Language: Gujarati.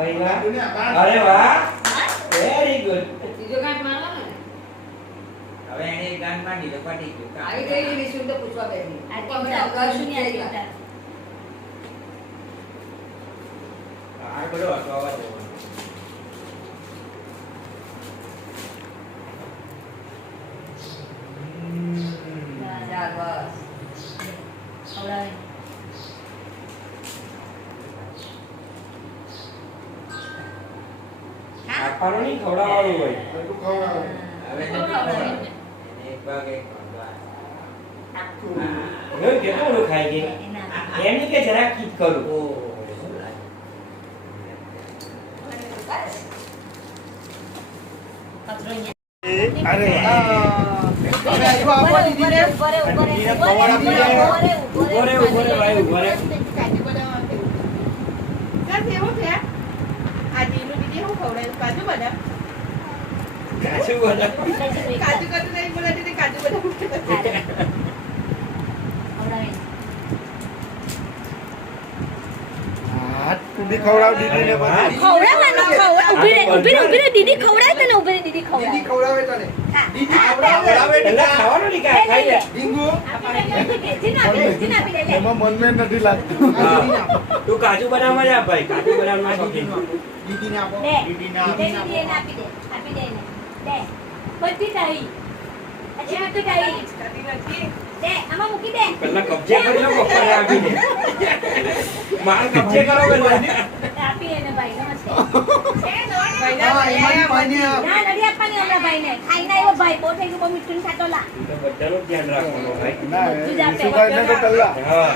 ભાઈ વાહ. અરે વાહ. Very good. ત્રીજો ગાંઠ મારવાનો ને. હવે એને એક ગાંઠ માંડી તો પટી ગયું કામ. આવી ગઈ નિશુન તો પૂછવા બેઠી. આ ટીમતા શૂન્ય ટીમતા. આ બધો હતો અવાજ એવો. ચાલ બસ. ખવડાવે. આપવાનું નહીં, ખવડાવવાનું હોય. હવે એને ખવડાવે. એક ભાગ એક ભાગ. હવે કેટલું ઓલું ખાઈ ગઈ? એના એમ નહીં કે જરાક કીક કરું. ઓહો, શું લાગે? કચરો અહીંયા. અરે ઉભરે, ઉભરે, ઉભરે, ઉભરે, ઉભો રે, ઉભો રે ભાઈ, ઉભો રે. કાચું બદામ. હાથ કુંડી ખવડાવ દીધી ને પછી ખવડાવવાનું, ઊભી રહે, ઊભી રહે, ઊભી રહે. દીદી ખવડાવે તને, ઊભી રહે, દીદી ખવડાવે. ખવડાવે તને હા. પેલા ખાવાનું નહીં, કાંઈ ખાઈ લે. ડીંગુ આપી દે, જીન આપી દે, જીન આપી દે, લે. એમાં મનમેન નથી લાગતું હા. તું કાજુ બદામ જ આપ ભાઈ, કાજુ બદામ ના શોખીન. દીદીને આપો દે. દીદીને દે, આપો દીદી એને આપી દે, આપી દે એને. દે. બધી ડાઈ. હજી બધી ડાઈ. દે, આમાં મૂકી દે. પેલા કબજે કરી લો, પપ્પાને આપીને. માલ કબજે કરો પેલા. આપી એને ભાઈ, નમસ્તે. હા એમાં પાણી આપ ના, નથી આપવાની હમણાં ભાઈને. ખાઈને આવ્યો ભાઈ, બહુ થઈ ગયું, બહુ મીઠું નહીં ખાતો લા. ઈ તો બધાનું ધ્યાન રાખવાનું ભાઈ. ના બધું જ આપે. સુભાઈને તો કલ્લા હા.